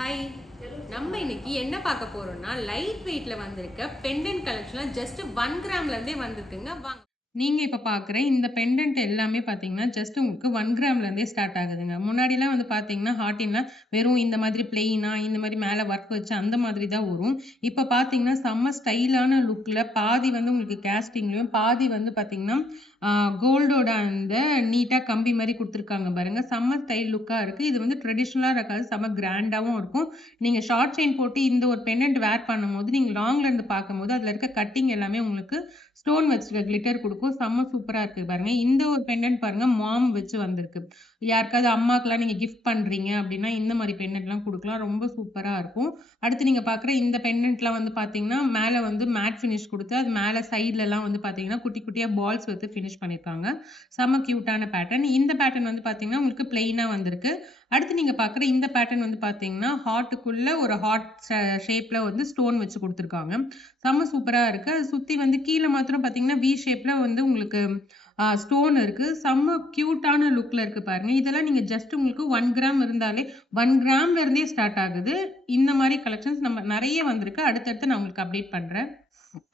Hi, நம்ம இன்னைக்கு என்ன பார்க்க போறோம்னா லைட் வெயிட்ல வந்திருக்க பெண்டன்ட் கலெக்ஷன்ல ஜஸ்ட் 1 கிராம்ல இருந்தே வந்திருக்குங்க. வாங்க. நீங்க இப்ப பார்க்குற இந்த பெண்டன்ட் எல்லாமே பார்த்தீங்கன்னா ஜஸ்ட் உங்களுக்கு 1 கிராம்ல இருந்தே ஸ்டார்ட் ஆகுதுங்க. முன்னாடிலாம் வந்து பார்த்தீங்கன்னா ஹார்டின்ல வெறும் இந்த மாதிரி பிளெயினா இந்த மாதிரி மேல ஒர்க் வச்சு அந்த மாதிரி தான் வரும். இப்ப பார்த்தீங்கன்னா செம்ம ஸ்டைலான லுக்ல பாதி வந்து உங்களுக்கு கேஸ்டிங்லயும் பாதி வந்து பார்த்தீங்கன்னா கோல்டோட அந்த நீட்டா கம்பி மாதிரி கொடுத்துருக்காங்க பாருங்க. செம்ம ஸ்டைல் லுக்கா இருக்கு. இது வந்து ட்ரெடிஷ்னலா இருக்காது, செம்ம கிராண்டாவும் இருக்கும். நீங்க ஷார்ட் செயின் போட்டு இந்த ஒரு பெண்டன்ட் வேர் பண்ணும்போது நீங்க லாங்ல இருந்து பார்க்கும்போது அதுல இருக்க கட்டிங் எல்லாமே உங்களுக்கு ஸ்டோன் வச்சிருக்க கிளிட்டர் கொடுக்கும். செம்ம சூப்பரா இருக்கு பாருங்க. இந்த ஒரு பெண்டன்ட் பாருங்க மாம் வச்சு வந்திருக்கு. யாருக்காவது அம்மாக்கெல்லாம் நீங்க கிஃப்ட் பண்றீங்க அப்படின்னா இந்த மாதிரி பெண்டன்ட்லாம் கொடுக்கலாம். ரொம்ப சூப்பரா இருக்கும். அடுத்து நீங்க பார்க்குற இந்த பெண்டன்ட்லாம் வந்து பார்த்தீங்கன்னா மேல வந்து மேட் ஃபினிஷ் கொடுத்து அது மேல சைட்ல எல்லாம் வந்து பார்த்தீங்கன்னா குட்டி குட்டியா பால்ஸ் வச்சு ஃபினிஷ் பண்ணிருக்காங்க. செம்ம கியூட்டான பேட்டர்ன். இந்த பேட்டர்ன் வந்து பார்த்தீங்கன்னா உங்களுக்கு பிளெயினா வந்திருக்கு. அடுத்து நீங்க பார்க்குற இந்த பேட்டர்ன் வந்து பார்த்தீங்கன்னா ஹார்ட்டுக்குள்ள ஒரு ஹார்ட் ஷேப்ல வந்து ஸ்டோன் வச்சு கொடுத்துருக்காங்க. செம்ம சூப்பரா இருக்கு. அது சுத்தி வந்து கீழே மாத்திரம் பார்த்தீங்கன்னா வி ஷேப்ல வந்து உங்களுக்கு ஸ்டோன் இருக்கு. செம்ம கியூட்டான லுக்ல இருக்கு பாருங்க. இதெல்லாம் நீங்க ஜஸ்ட் உங்களுக்கு 1 கிராம் இருந்தாலே 1 கிராம்ல இருந்தே ஸ்டார்ட் ஆகுது. இந்த மாதிரி கலெக்ஷன்ஸ் நம்ம நிறைய வந்திருக்கு. அடுத்தடுத்து நான் உங்களுக்கு அப்டேட் பண்றேன்.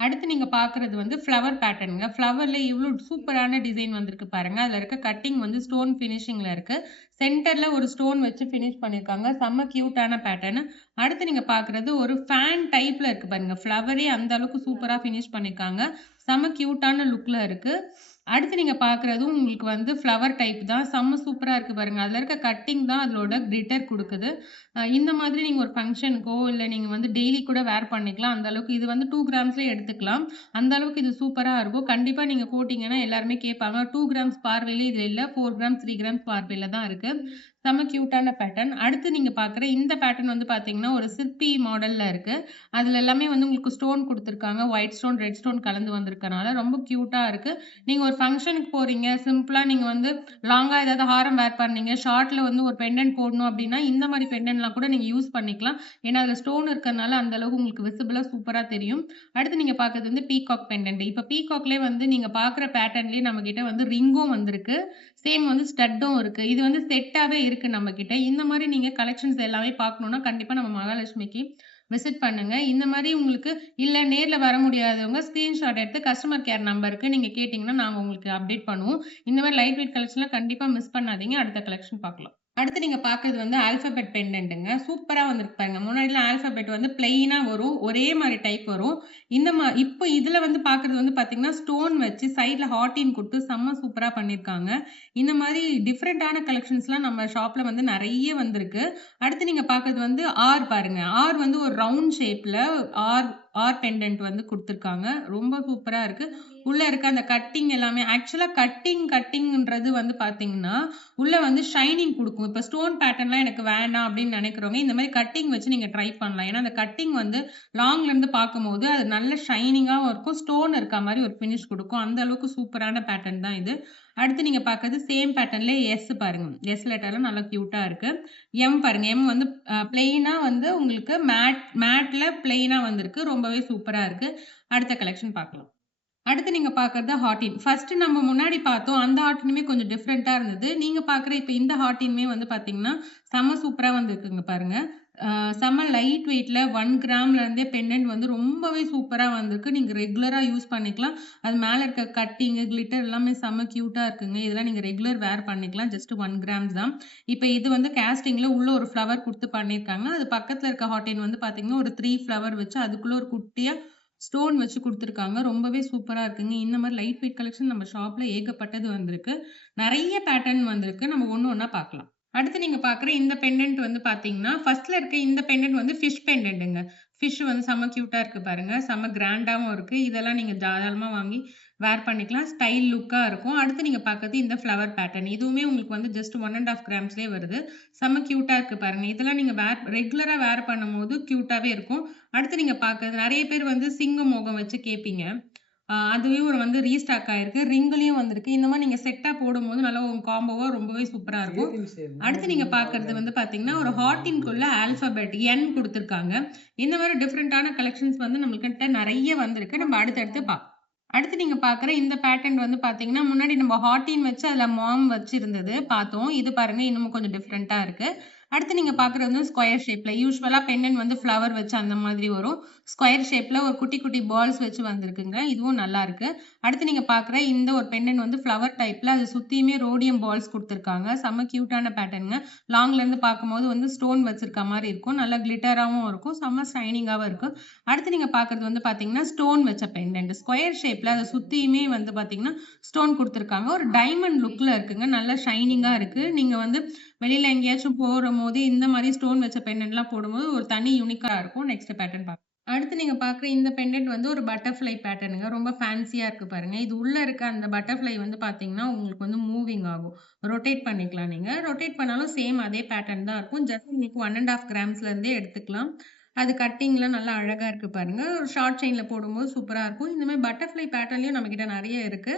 அடுத்து நீங்க பார்க்குறது வந்து ஃப்ளவர் பேட்டர்னுங்க. ஃப்ளவர்ல இவ்ளோ சூப்பரான டிசைன் வந்திருக்கு பாருங்க. அதுல இருக்க கட்டிங் வந்து ஸ்டோன் ஃபினிஷிங்ல இருக்கு. சென்டர்ல ஒரு ஸ்டோன் வச்சு ஃபினிஷ் பண்ணியிருக்காங்க. செம்ம கியூட்டான பேட்டர்ன். அடுத்து நீங்க பார்க்குறது ஒரு ஃபேன் டைப்ல இருக்கு பாருங்க. ஃப்ளவரே அந்த அளவுக்கு சூப்பரா ஃபினிஷ் பண்ணியிருக்காங்க. செம்ம கியூட்டான லுக்ல இருக்கு. அடுத்து நீங்க பார்க்குறதும் உங்களுக்கு வந்து ஃப்ளவர் டைப் தான். செம்ம சூப்பரா இருக்கு பாருங்க. அதுல இருக்க கட்டிங் தான் அதோட கிளிட்டர் குடுக்குது. இந்த மாதிரி நீங்க ஒரு ஃபங்ஷனுக்கோ இல்ல நீங்க வந்து டெய்லி கூட வேர் பண்ணிக்கலாம். அந்த அளவுக்கு இது வந்து 2 கிராம்ஸ்லயே எடுத்துக்கலாம். அந்த அளவுக்கு இது சூப்பரா இருக்கும். கண்டிப்பா நீங்க போட்டீங்கன்னா எல்லாருமே கேட்பாங்க. 2 கிராம்ஸ் பார்வையில இது இல்ல. 4 கிராம்ஸ் 3 கிராம்ஸ் பார்வையில தான் இருக்கு. செம்ம கியூட்டான பேட்டர்ன். அடுத்து நீங்க பார்க்குற இந்த பேட்டர்ன் வந்து பார்த்தீங்கன்னா ஒரு சிற்பி மாடல்ல இருக்கு. அதுல எல்லாமே வந்து உங்களுக்கு ஸ்டோன் குடுத்துருக்காங்க. ஒயிட் ஸ்டோன், ரெட் ஸ்டோன் கலந்து வந்திருக்கனால ரொம்ப கியூட்டா இருக்கு. நீங்க ஒரு ஃபங்ஷனுக்கு போறீங்க, சிம்பிளா நீங்க வந்து லாங்கா ஏதாவது ஹாரம் வேர் பண்ணீங்க, ஷார்ட்ல வந்து ஒரு பெண்டன்ட் போடணும் அப்படின்னா இந்த மாதிரி பெண்டன்ட்லாம் கூட நீங்க யூஸ் பண்ணிக்கலாம். ஏன்னா அதுல ஸ்டோன் இருக்கறனால அந்த அளவுக்கு உங்களுக்கு விசிபிளா சூப்பரா தெரியும். அடுத்து நீங்க பார்க்குறது வந்து பீகாக் பெண்டன்ட். இப்ப பீகாக்லயே வந்து நீங்க பார்க்குற பேட்டர்ன்லயே நம்மகிட்ட வந்து ரிங்கும் வந்திருக்கு. சேம் வந்து ஸ்டட்டும் இருக்கு. இது வந்து செட்டாவே இருக்கு நம்மகிட்ட. இந்த மாதிரி நீங்க கலெக்ஷன்ஸ் எல்லாமே பார்க்கணும்னா கண்டிப்பா நம்ம மகாலட்சுமிக்கு விசிட் பண்ணுங்க. இந்த மாதிரி உங்களுக்கு இல்ல நேர்ல வர முடியாதவங்க ஸ்கிரீன்ஷாட் எடுத்து கஸ்டமர் கேர் நம்பருக்கு நீங்க கேட்டீங்கன்னா நாங்க உங்களுக்கு அப்டேட் பண்ணுவோம். இந்த மாதிரி லைட் வெயிட் கலெக்ஷன்லாம் கண்டிப்பா மிஸ் பண்ணாதீங்க. அடுத்த கலெக்ஷன் பார்க்கலாம். அடுத்து நீங்க பார்க்குறது வந்து ஆல்ஃபபெட் பெண்டன்ட்ங்க. சூப்பரா வந்திருக்கு பாருங்க. முன்னாடிலாம் ஆல்ஃபபெட் வந்து பிளெயினா வரும். ஒரே மாதிரி டைப் வரும். இப்போ இதுல வந்து பார்க்குறது வந்து பார்த்தீங்கன்னா, ஸ்டோன் வச்சு சைட்ல ஹார்டின் குடுத்து செம்ம சூப்பரா பண்ணியிருக்காங்க. இந்த மாதிரி டிஃபரெண்டான கலெக்ஷன்ஸ்லாம் நம்ம ஷாப்ல வந்து நெறைய வந்திருக்கு. அடுத்து நீங்க பார்க்குறது வந்து ஆர் பாருங்க. ஆர் வந்து ஒரு ரவுண்ட் ஷேப்ல ஆர் ஆர் பெண்டன்ட் வந்து குடுத்துருக்காங்க. ரொம்ப சூப்பரா இருக்கு. உள்ள இருக்க அந்த கட்டிங் எல்லாமே ஆக்சுவலா கட்டிங்ன்றது வந்து பார்த்தீங்கன்னா, உள்ள வந்து ஷைனிங் குடுக்கும். இப்ப ஸ்டோன் பேட்டர்ன்லாம் எனக்கு வேணாம் அப்படின்னு நினைக்கிறவங்க, இந்த மாதிரி கட்டிங் வச்சு நீங்க ட்ரை பண்ணலாம். ஏன்னா அந்த கட்டிங் வந்து லாங்ல இருந்து பார்க்கும்போது அது நல்ல ஷைனிங்காவும் இருக்கும். ஸ்டோன் இருக்க மாரி ஒரு ஃபினிஷ் குடுக்கும். அந்த அளவுக்கு சூப்பரான பேட்டர்ன் தான் இது. அடுத்து நீங்க பார்க்குறது சேம் பேட்டர்ன்லயே எஸ் பாருங்க. எஸ் லெட்டரும் நல்லா கியூட்டா இருக்கு. எம் பாருங்க. எம் வந்து பிளெயினா வந்து உங்களுக்கு மேட்ல பிளெயினா வந்திருக்கு. ரொம்பவே சூப்பரா இருக்கு. அடுத்த கலெக்ஷன் பார்க்கலாம். அடுத்து நீங்க பார்க்குறது ஹார்டின். ஃபர்ஸ்ட் நம்ம முன்னாடி பார்த்தோம். அந்த ஹார்டினுமே கொஞ்சம் டிஃபரெண்ட்டா இருந்தது. நீங்க பார்க்குற இப்ப இந்த ஹார்டினுமே வந்து பார்த்தீங்கன்னா, செம்ம சூப்பரா வந்திருக்குங்க பாருங்க. செம்ம லைட் வெயிட்ல 1 கிராம்ல இருந்தே பெண்டன்ட் வந்து ரொம்பவே சூப்பரா வந்திருக்கு. நீங்க ரெகுலரா யூஸ் பண்ணிக்கலாம். அது மேல இருக்க கட்டிங், கிளிட்டர் எல்லாமே செம்ம கியூட்டா இருக்குங்க. இதெல்லாம் நீங்க ரெகுலர் வேர் பண்ணிக்கலாம். ஜஸ்ட் 1 கிராம்ஸ் தான். இப்ப இது வந்து கேஸ்டிங்ல உள்ள ஒரு ஃப்ளவர் குடுத்து பண்ணியிருக்காங்க. அது பக்கத்துல இருக்க ஹார்டின் வந்து பார்த்தீங்கன்னா, ஒரு 3 ஃப்ளவர் வச்சு அதுக்குள்ள ஒரு குட்டியா ஸ்டோன் வச்சு குடுத்துருக்காங்க. ரொம்பவே சூப்பரா இருக்குங்க. இந்த மாரி லைட் வெயிட் கலெக்ஷன் நம்ம ஷாப்ல ஏகப்பட்டது வந்திருக்கு. நெறைய பேட்டர்ன் வந்திருக்கு. நம்ம ஒண்ணு ஒண்ணா பார்க்கலாம். அடுத்து நீங்க பார்க்குற இந்த பெண்டன்ட் வந்து பார்த்தீங்கன்னா, ஃபர்ஸ்ட்ல இருக்க இந்த பெண்டன்ட் வந்து ஃபிஷ் பெண்டன்ட்ங்க. ஃபிஷ் வந்து செம்ம கியூட்டா இருக்கு பாருங்க. செம்ம கிராண்டாவும் இருக்கு. இதெல்லாம் நீங்க தாராளமா வாங்கி வேர் பண்ணிக்கலாம். ஸ்டைல் லுக்கா இருக்கும். அடுத்து நீங்க பார்க்குறது இந்த ஃப்ளவர் பேட்டர்ன். இதுவுமே உங்களுக்கு வந்து ஜஸ்ட் 1 1/2 கிராம்ஸ்லயே வருது. செம்ம கியூட்டா இருக்கு பாருங்க. இதெல்லாம் நீங்க ரெகுலரா வேர் பண்ணும்போது கியூட்டாவே இருக்கும். அடுத்து நீங்க பார்க்குறது நெறைய பேர் வந்து சிங்க மோகம் வச்சு கேட்பீங்க. அதுவே வந்து ரீஸ்டாக் ஆயிருக்கு. ரிங்லயும் வந்திருக்கு. இந்த மாரி நீங்க செட்டா போடும்போது நல்லா ஒரு காம்போவா ரொம்பவே சூப்பரா இருக்கும். அடுத்து நீங்க பார்க்குறது வந்து பார்த்தீங்கன்னா, ஒரு ஹார்டின்குள்ள ஆல்ஃபபெட் என் குடுத்துருக்காங்க. இந்த மாரி டிஃபரெண்டான கலெக்ஷன்ஸ் வந்து நம்மகிட்ட நெறைய வந்திருக்கு. நம்ம அடுத்தடுத்து அடுத்து நீங்க பார்க்குற இந்த பேட்டர்ன் வந்து பார்த்தீங்கன்னா, முன்னாடி நம்ம ஹார்டின் வச்சு அதுல மாம் வச்சு இருந்தது பார்த்தோம். இது பாருங்க இன்னமும் கொஞ்சம் டிஃபரெண்ட்டா இருக்கு. அடுத்து நீங்க பார்க்குறது வந்து ஸ்கொயர் ஷேப்ல. யூசுவலா பெண்டன்ட் வந்து ஃப்ளவர் வச்சு அந்த மாதிரி வரும். ஸ்கொயர் ஷேப்ல ஒரு குட்டி குட்டி பால்ஸ் வச்சு வந்திருக்குங்க. இதுவும் நல்லா இருக்கு. அடுத்து நீங்க பார்க்குற இந்த ஒரு பெண்டன்ட் வந்து ஃப்ளவர் டைப்ல அது சுத்தியுமே ரோடியம் பால்ஸ் குடுத்துருக்காங்க. செம்ம கியூட்டான பேட்டர்ன்ங்க. லாங்ல இருந்து பார்க்கும்போது வந்து ஸ்டோன் வச்சிருக்க மாரி இருக்கும். நல்லா கிளிட்டராவும் இருக்கும். செம்ம ஷைனிங்காவும் இருக்கும். அடுத்து நீங்க பார்க்குறது வந்து பார்த்தீங்கன்னா, ஸ்டோன் வச்ச பெண்டன்ட். ஸ்கொயர் ஷேப்ல அத சுத்தியுமே வந்து பார்த்தீங்கன்னா, ஸ்டோன் குடுத்துருக்காங்க. ஒரு டைமண்ட் லுக்ல இருக்குங்க. நல்லா ஷைனிங்கா இருக்கு. நீங்க வந்து வெளியில எங்கேயாச்சும் போறம்போது இந்த மாரி ஸ்டோன் வச்ச பெண்டன்ட்லாம் போடும்போது ஒரு தனி யூனிக்கா இருக்கும். நெக்ஸ்ட் பேட்டர்ன் அடுத்து நீங்க பார்க்குற இந்த பெண்டன்ட் வந்து ஒரு பட்டர்ஃப்ளை பேட்டர்னுங்க. ரொம்ப ஃபேன்சியா இருக்கு பாருங்க. இது உள்ள இருக்க அந்த பட்டர்ஃப்ளை வந்து பார்த்தீங்கன்னா, உங்களுக்கு வந்து மூவிங் ஆகும். ரொட்டேட் பண்ணிக்கலாம் நீங்க. ரொட்டேட் பண்ணாலும் சேம் அதே பேட்டர்ன் தான் இருக்கும். ஜஸ்ட் உங்களுக்கு 1 1/2 கிராம்ஸ்ல இருந்தே எடுத்துக்கலாம். அது கட்டிங்லாம் நல்லா அழகா இருக்கு பாருங்க. ஒரு ஷார்ட் செயின்ல போடும்போது சூப்பரா இருக்கும். இந்த மாரி பட்டர்ஃப்ளை பேட்டர்ன்லயும் நம்மகிட்ட நெறைய இருக்கு.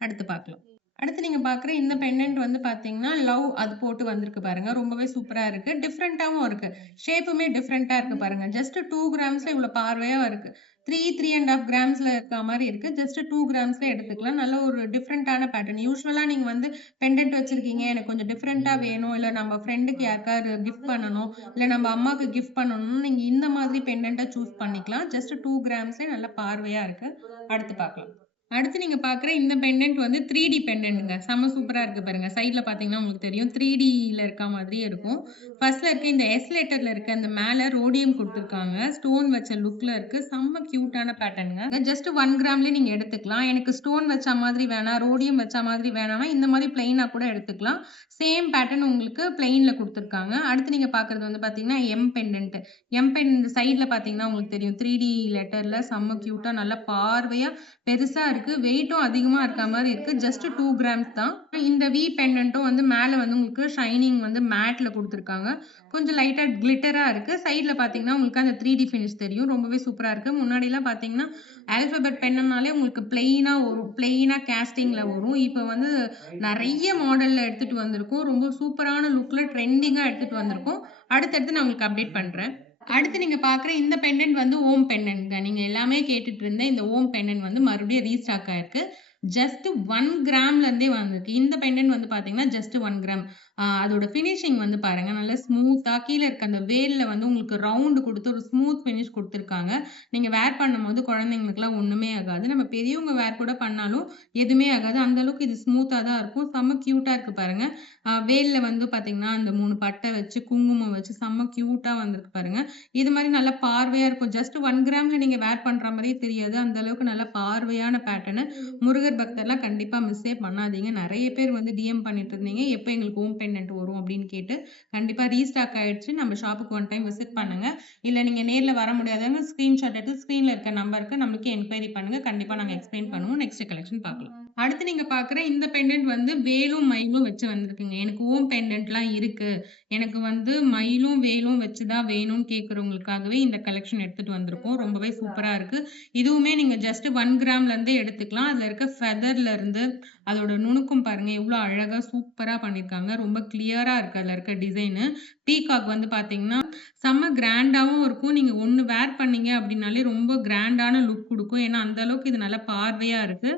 அடுத்து பார்க்கலாம். அடுத்து நீங்க பார்க்குற இந்த பெண்டன்ட் வந்து பார்த்தீங்கன்னா, லவ் அது போட்டு வந்திருக்கு பாருங்க. ரொம்பவே சூப்பரா இருக்கு. டிஃபரெண்ட்டாவும் இருக்கு. ஷேப்புமே டிஃபரெண்ட்டா இருக்கு பாருங்க. ஜஸ்ட் 2 கிராம்ஸ்ல இவ்ளோ பார்வையா இருக்கு. 3 1/2 கிராம்ஸ்ல இருக்க மாரி இருக்கு. ஜஸ்ட் 2 கிராம்ஸ்ல எடுத்துக்கலாம். நல்ல ஒரு டிஃபரெண்ட்டான பேட்டர்ன். யூசுவலா நீங்க வந்து பெண்டன்ட் வச்சிருக்கீங்க. எனக்கு கொஞ்சம் டிஃபரெண்ட்டா வேணும். இல்ல நம்ம ஃப்ரெண்டுக்கு யாருக்காவது கிஃப்ட் பண்ணணும். இல்ல நம்ம அம்மாக்கு கிஃப்ட் பண்ணணும்னு நீங்க இந்த மாதிரி பெண்டன்ட்ட சூஸ் பண்ணிக்கலாம். ஜஸ்ட் 2 கிராம்ஸே நல்ல பார்வையா இருக்கு. அடுத்து பார்க்கலாம். அடுத்து நீங்க பார்க்குற இந்த பெண்டன்ட் வந்து 3டி பெண்டன்ட்ங்க. செம்ம சூப்பரா இருக்கு பாருங்க. சைட்ல பார்த்தீங்கன்னா உங்களுக்கு தெரியும். 3டில இருக்க மாதிரியே இருக்கும். ஃபர்ஸ்ட்ல இருக்க இந்த எஸ் லெட்டர்ல இருக்க அந்த மேல ரோடியம் குடுத்துருக்காங்க. ஸ்டோன் வச்ச லுக்ல இருக்கு. செம்ம கியூட்டான பேட்டர்ன்ங்க. ஜஸ்ட் 1 கிராம்லயே நீங்க எடுத்துக்கலாம். எனக்கு ஸ்டோன் வச்ச மாதிரி வேணாம், ரோடியம் வச்ச மாதிரி வேணாம்னா இந்த மாதிரி பிளெயினா கூட எடுத்துக்கலாம். சேம் பேட்டர்ன் உங்களுக்கு பிளெயின்ல குடுத்துருக்காங்க. அடுத்து நீங்க பார்க்குறது வந்து பார்த்தீங்கன்னா, எம் பெண்டன்ட். எம் பென் இந்த சைட்ல பார்த்தீங்கன்னா உங்களுக்கு தெரியும். 3டி லெட்டர்ல செம்ம கியூட்டா நல்லா பார்வையா பெருசா இருக்கு. வெயிட்டும் அதிகமா இருக்க மாரி இருக்கு. ஜஸ்ட் 2 கிராம்ஸ் தான். இந்த வி பெண்டன்ட்டும் வந்து மேல வந்து உங்களுக்கு ஷைனிங் வந்து மேட்ல குடுத்துருக்காங்க. கொஞ்சம் லைட்டா கிளிட்டரா இருக்கு. சைட்ல பார்த்தீங்கன்னா, உங்களுக்கு அந்த 3டி ஃபினிஷ் தெரியும். ரொம்பவே சூப்பரா இருக்கு. முன்னாடிலாம் பார்த்தீங்கன்னா, ஆல்ஃபபெட் பென்னுனாலே உங்களுக்கு பிளெயினா வரும். பிளெயினா கேஸ்டிங்ல வரும். இப்ப வந்து நெறைய மாடல்ல எடுத்துட்டு வந்திருக்கோம். ரொம்ப சூப்பரான லுக்ல ட்ரெண்டிங்கா எடுத்துட்டு வந்திருக்கோம். அடுத்தடுத்து நான் உங்களுக்கு அப்டேட் பண்றேன். அடுத்து நீங்க பார்க்குற இந்த பெண்டன்ட் வந்து ஓம் பெண்டன்ட்ங்க. நீங்க எல்லாமே கேட்டுட்டு இருந்த இந்த ஓம் பெண்டன்ட் வந்து மறுபடியும் ரீஸ்டாக் ஆயிருக்கு. ஜஸ்ட் 1 கிராம்ல இருந்தே வந்திருக்கு. இந்த பெண்டன்ட் வந்து பார்த்தீங்கன்னா, ஜஸ்ட் 1 கிராம். அதோட ஃபினிஷிங் வந்து பாருங்க. நல்லா ஸ்மூத்தா கீழ இருக்க அந்த வேல்ல வந்து உங்களுக்கு ரவுண்ட் குடுத்து ஒரு ஸ்மூத் ஃபினிஷ் குடுத்துருக்காங்க. நீங்க வேர் பண்ணும்போது குழந்தைங்களுக்குலாம் ஒண்ணுமே ஆகாது. நம்ம பெரியவங்க வேர் கூட பண்ணாலும் எதுவுமே ஆகாது. அந்த அளவுக்கு இது ஸ்மூத்தா தான் இருக்கும். செம்ம கியூட்டா இருக்கு பாருங்க. வேல்ல வந்து பார்த்தீங்கன்னா, அந்த 3 பட்டை வச்சு, குங்குமம் வச்சு செம்ம கியூட்டா வந்திருக்கு பாருங்க. இது மாரி நல்லா பார்வையா இருக்கும். ஜஸ்ட் 1 கிராம்ல நீங்க வேர் பண்ற மாரியே தெரியாது. அந்த அளவுக்கு நல்ல பார்வையான பேட்டர்னு. முருகர் பக்தர்லாம் கண்டிப்பா மிஸ்ஸே பண்ணாதீங்க. நெறைய பேர் வந்து டிஎம் பண்ணிட்டு இருந்தீங்க. எப்ப எங்களுக்கு ஓம் பெண்டன்ட் வரும் அப்படின்னு கேட்டு. கண்டிப்பா ரீஸ்டாக் ஆயிடுச்சு. நம்ம ஷாப்புக்கு ஒன் டைம் விசிட் பண்ணுங்க. இல்ல நீங்க நேர்ல வர முடியாதவங்க ஸ்கிரீன்ஷாட் எடுத்து ஸ்க்ரீன்ல இருக்க நம்பருக்கு நம்மளுக்கு என்குயரி பண்ணுங்க. கண்டிப்பா நாங்க எக்ஸ்பிளைன் பண்ணுவோம். நெக்ஸ்ட் கலெக்ஷன் பார்க்கலாம். அடுத்து நீங்க பார்க்குற இந்த பெண்டன்ட் வந்து வேலும் மயிலும் வச்சு வந்திருக்குங்க. எனக்கு ஓம் பெண்டன்ட்லாம் இருக்கு. எனக்கு வந்து மயிலும், வேலும் வச்சு தான் வேணும்னு கேட்கிறவங்களுக்காகவே இந்த கலெக்ஷன் எடுத்துட்டு வந்திருக்கோம். ரொம்பவே சூப்பரா இருக்கு. இதுவுமே நீங்க ஜஸ்ட் 1 கிராம்ல இருந்தே எடுத்துக்கலாம். அதுல இருக்க ஃபெதர்ல இருந்து அதோட நுணுக்கம் பாருங்க எவ்வளோ அழகா சூப்பரா பண்ணியிருக்காங்க. ரொம்ப கிளியரா இருக்கு அதுல இருக்க டிசைனு. பீகாக் வந்து பார்த்தீங்கன்னா, செம்ம கிராண்டாவும் இருக்கும். நீங்க ஒண்ணு வேர் பண்ணீங்க அப்படின்னாலே ரொம்ப கிராண்டான லுக் குடுக்கும். ஏன்னா, அந்த அளவுக்கு இது நல்லா பார்வையா இருக்கு.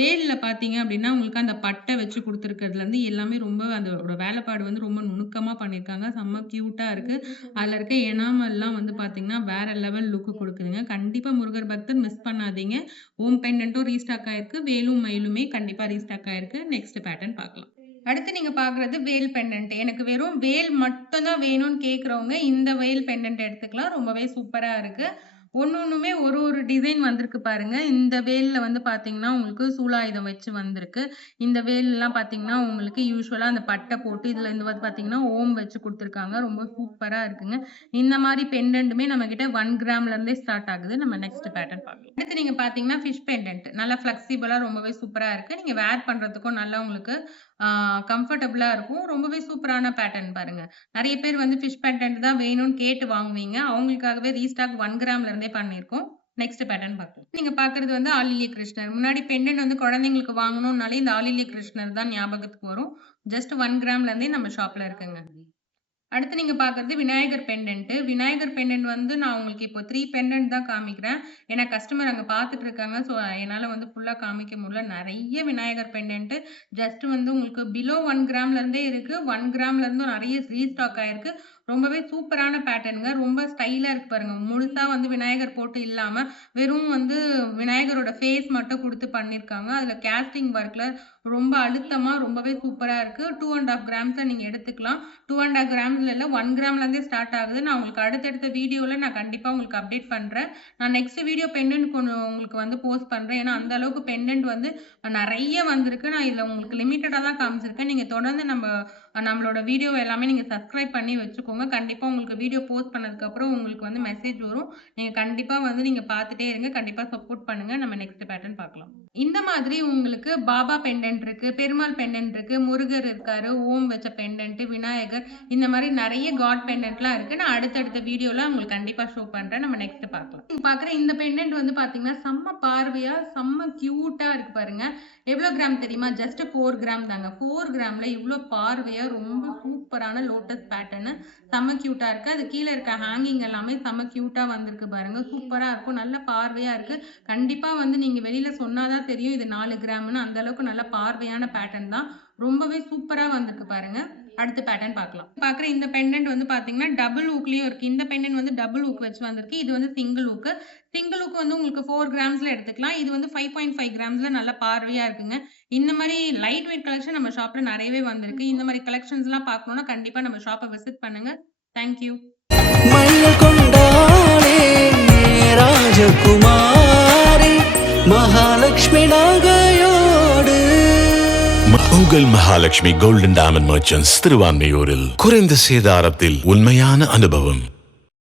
வேல்ல பார்த்தீங்க அப்படின்னா, உங்களுக்கு அந்த பட்டை வச்சு குடுத்துருக்கிறதுலருந்து எல்லாமே ரொம்ப அதோட வேலைப்பாடு வந்து ரொம்ப நுணுக்கமா பண்ணியிருக்காங்க. செம்ம கியூட்டா இருக்கு. அதுல இருக்க எனாமல்லாம் வந்து பார்த்தீங்கன்னா, வேற லெவல் லுக் குடுக்குதுங்க. கண்டிப்பா முருகர் பக்தர் மிஸ் பண்ணாதீங்க. ஓம் பெண்டன்ட்டும் ரீஸ்டாக் ஆயிருக்கு. வேலும் மயிலுமே கண்டிப்பா ரீஸ்டாக் ஆயிருக்கு. நெக்ஸ்ட் பேட்டர்ன் பார்க்கலாம். அடுத்து நீங்க பார்க்குறது வேல் பெண்டன்ட். எனக்கு வெறும் வேல் மட்டும் தான் வேணும்னு கேட்கிறவங்க இந்த வேல் பெண்டன்ட் எடுத்துக்கலாம். ரொம்பவே சூப்பரா இருக்கு. ஒண்ணுமே ஒரு ஒரு டிசைன் வந்திருக்கு பாருங்க. இந்த வேல்ல வந்து பார்த்தீங்கன்னா, உங்களுக்கு சூலாயுதம் வச்சு வந்திருக்கு. இந்த வேல்லாம் பார்த்தீங்கன்னா, உங்களுக்கு யூசுவலா அந்த பட்டை போட்டு இதுல இருந்து வந்து பார்த்தீங்கன்னா, ஓம் வச்சு குடுத்துருக்காங்க. ரொம்ப சூப்பரா இருக்குங்க. இந்த மாரி பெண்டன்ட்டுமே நம்மகிட்ட 1 கிராம்ல இருந்தே ஸ்டார்ட் ஆகுது. நம்ம நெக்ஸ்ட் பேட்டர்ன் பார்க்கலாம். அடுத்து நீங்க பார்த்தீங்கன்னா, ஃபிஷ் பெண்டன்ட். நல்லா ஃப்ளெக்சிபிளா ரொம்பவே சூப்பரா இருக்கு. நீங்க வேர் பண்றதுக்கும் நல்லா உங்களுக்கு கம்ஃபர்டபுளா இருக்கும். ரொம்பவே சூப்பரான பேட்டர்ன் பாருங்க. நெறைய பேர் வந்து ஃபிஷ் பெண்டன்ட் தான் வேணும்னு கேட்டு வாங்குவீங்க. அவங்களுக்காகவே ரீஸ்டாக் 1 கிராம்ல இருந்தே பண்ணியிருக்கோம். நெக்ஸ்ட் பேட்டர்ன் பார்க்கலாம். நீங்க பார்க்குறது வந்து ஆலில்ய கிருஷ்ணர். முன்னாடி பெண்டன்ட் வந்து குழந்தைங்களுக்கு வாங்கணும்னாலே இந்த ஆலில்ய கிருஷ்ணர் தான் ஞாபகத்துக்கு வரும். ஜஸ்ட் 1 கிராம்ல இருந்தே நம்ம ஷாப்ல இருக்குங்க. அடுத்து நீங்க பார்க்குறது விநாயகர் பெண்டன்ட். விநாயகர் பெண்டன்ட் வந்து நான் உங்களுக்கு இப்போ 3 பெண்டன்ட் தான் காமிக்கிறேன். ஏன்னா கஸ்டமர் அங்க பார்த்துட்டு இருக்காங்க. ஸோ என்னால வந்து ஃபுல்லா காமிக்க முடியல. நெறைய விநாயகர் பெண்டன்ட் ஜஸ்ட் வந்து உங்களுக்கு பிலோ 1 கிராம்ல இருந்தே இருக்கு. 1 கிராம்ல இருந்தும் நெறைய ரீஸ்டாக் ஆயிருக்கு. ரொம்பவே சூப்பரான பேட்டர்னுங்க. ரொம்ப ஸ்டைலா இருக்கு பாருங்க. முழுசா வந்து விநாயகர் போட்டு இல்லாம வெறும் வந்து விநாயகரோட ஃபேஸ் மட்டும் குடுத்து பண்ணியிருக்காங்க. அதுல கேஸ்டிங் ஒர்க்ல ரொம்ப அழுத்தமா ரொம்பவே சூப்பரா இருக்கு. 2 1/2 கிராம்ஸ்ல நீங்க எடுத்துக்கலாம். 2 1/2 கிராம்ஸ்ல இல்ல 1 கிராம்ல இருந்தே ஸ்டார்ட் ஆகுது. நான் உங்களுக்கு அடுத்தடுத்த வீடியோல நான் கண்டிப்பா உங்களுக்கு அப்டேட் பண்றேன். நான் நெக்ஸ்ட் வீடியோ பெண்டன்ட் உங்களுக்கு வந்து போஸ்ட் பண்றேன். ஏன்னா அந்த அளவுக்கு பெண்டன்ட் வந்து நெறைய வந்திருக்கு. நான் இதுல உங்களுக்கு லிமிட்டடா தான் காமிச்சிருக்கேன். நீங்க தொடர்ந்து நம்மளோட வீடியோ எல்லாமே நீங்க சப்ஸ்கிரைப் பண்ணி வச்சுக்கோங்க. கண்டிப்பா உங்களுக்கு வீடியோ போஸ்ட் பண்ணதுக்கு அப்புறம் உங்களுக்கு வந்து மெசேஜ் வரும். நீங்க கண்டிப்பா வந்து நீங்க பார்த்துட்டே இருங்க. கண்டிப்பா சப்போர்ட் பண்ணுங்க. நம்ம நெக்ஸ்ட் பேட்டர்ன் பார்க்கலாம். இந்த மாதிரி உங்களுக்கு பாபா பெண்டன்ட் இருக்கு, பெருமாள் பெண்டன்ட் இருக்கு, முருகர் இருக்காரு, ஓம் வச்ச பெண்டன்ட், விநாயகர், இந்த மாதிரி நிறைய காட் பெண்டன்ட்லாம் இருக்கு. நான் அடுத்தடுத்த வீடியோல உங்களுக்கு கண்டிப்பா ஷோ பண்றேன். நம்ம நெக்ஸ்ட் பார்க்கலாம். நீங்க பார்க்குற இந்த பெண்டன்ட் வந்து பாத்தீங்கன்னா செம்ம பார்வையா செம்ம கியூட்டா இருக்கு பாருங்க. எவ்வளவு கிராம் தெரியுமா? ஜஸ்ட் 4 கிராம் தாங்க. 4 கிராம்ல இவ்வளவு பார்வையா ரொம்ப சூப்பரான லோட்டஸ் பேட்டர்னு செம்ம கியூட்டா இருக்கு. அது கீழே இருக்க ஹேங்கிங் எல்லாமே செம்ம கியூட்டா வந்திருக்கு பாருங்க. சூப்பரா இருக்கும். நல்ல பார்வையா இருக்கு. கண்டிப்பா வந்து நீங்க வெளியில சொன்னாதான் தெரியும் இது 4 கிராம்னு. அந்த அளவுக்கு நல்ல பார்வையான பேட்டர்ன் தான். ரொம்பவே சூப்பரா வந்திருக்கு பாருங்க. அடுத்த பேட்டர்ன் பார்க்கலாம். பார்க்குற இந்த பெண்டன்ட் வந்து பாத்தீங்கன்னா டபுள் ஊக்லயும் இருக்கு. இந்த பெண்டன்ட் வந்து டபுள் ஊக் வச்சு வந்திருக்கு. இது வந்து சிங்கிள் ஊக்கு. சிங்கிள் ஊக்கு வந்து உங்களுக்கு 4 கிராம்ஸ்ல எடுத்துக்கலாம். இது வந்து 5.5 கிராம்ஸ்ல நல்ல பார்வையா இருக்குங்க. இந்த மாதிரி லைட் வெயிட் கலெக்ஷன் நம்ம ஷாப்ல நிறையவே வந்திருக்கு. இந்த மாதிரி கலெக்ஷன்ஸ் எல்லாம் பார்க்கணும்னா கண்டிப்பா நம்ம ஷாப்பை விசிட் பண்ணுங்க. தேங்க்யூ. ராஜகுமாரி மகாலட்சுமி நகையோடு உங்கள் மகாலட்சுமி கோல்டன் டைமண்ட் மர்ச்சன்ட்ஸ் திருவான்மையூரில் குறைந்த சேதாரத்தில் உண்மையான அனுபவம்.